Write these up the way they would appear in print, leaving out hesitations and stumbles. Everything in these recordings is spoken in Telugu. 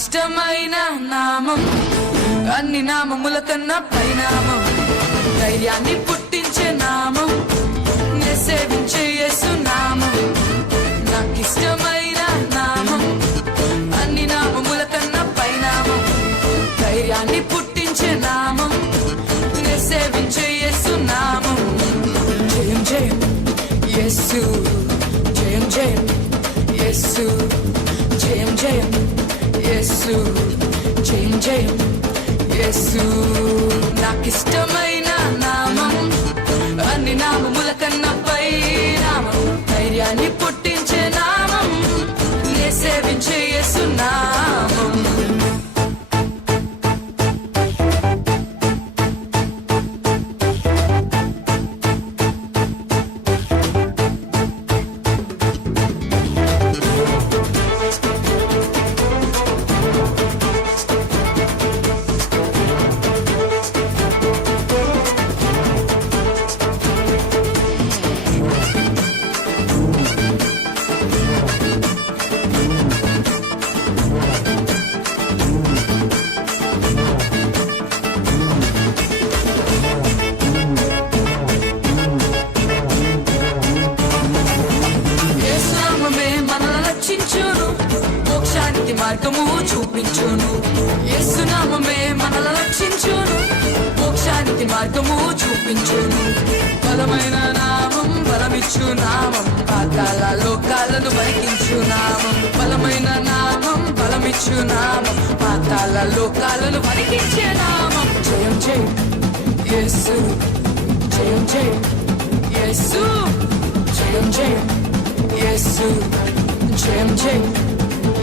నాకిష్టమైన నామం అన్ని నామముల కన్నా పైనామం ధైర్యాన్ని పుట్టించే నామం నే సేవించే యేసు నామం నాకిష్టమైన నామం అన్ని నామముల కన్నా పైనామం ధైర్యాన్ని పుట్టించే నామం నే సేవించే యేసు నామం జయం జయం యేసు జయం జయం యేసు జయం జయం యేసు జయం జయం యేసు నాకిష్టమైన నామం అన్ని నామముల కన్నా పై నామం ధైర్యాన్ని పుట్టించే నామం నే సేవించే యేసు నామం మార్గము చూపించును యేసు నామమే మనల్ని రక్షించును మోక్షానికి మార్గము చూపించును బలమైన నామం బలమిచ్చు నామం పాతాళ లోకాలను వణికించు నామం బలమైన నామం బలమిచ్చు నామం పాతాళ లోకాలను వణికించే నామం జయం జయం యేసు జయం జయం యేసు జయం జయం యేసు జయం జయం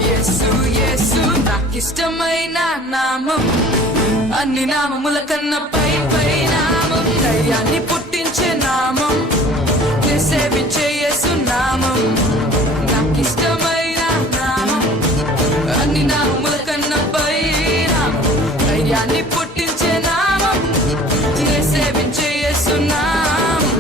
యేసు యేసు నాకిష్టమైన నామం అన్ని నామముల కన్నా పై పై నామం ధైర్యాన్ని పుట్టించే నామం నే సేవించే యేసు నామం నాకిష్టమైన నామం అన్ని నామముల కన్నా పై నామం ధైర్యాన్ని పుట్టించే నామం నే సేవించే యేసు నామం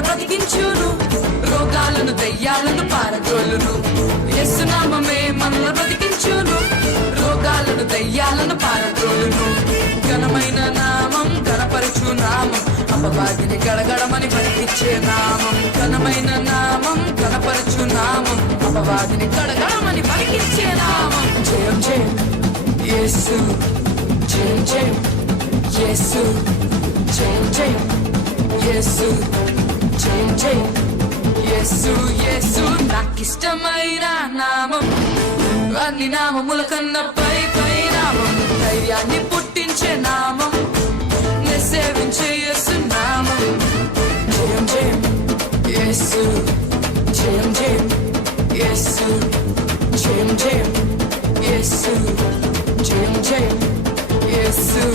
బ్రతికించును రోగాలను దయ్యాలను పారద్రోలును యేసు నామమే మనల్ని బ్రతికించును రోగాలను దయ్యాలను పారద్రోలును ఘనమైన నామం ఘనపరచు నామం అపవాదిని గడగడమని బ్రతికించే నామం ఘనమైన నామం ఘనపరచు నామం అపవాదిని గడగడమని బ్రతికించే నామం జయం జయం యేసు జయం జయం యేసు జయం జయం యేసు జయం జయం యేసు యేసు నాకిష్టమైన నామం అన్ని నామముల కన్నా పై పై నామం ధైర్యాన్ని పుట్టించే నామం నే సేవించే యేసు నామం జయం జయం యేసు జయం జయం యేసు జయం జయం యేసు జయం జయం యేసు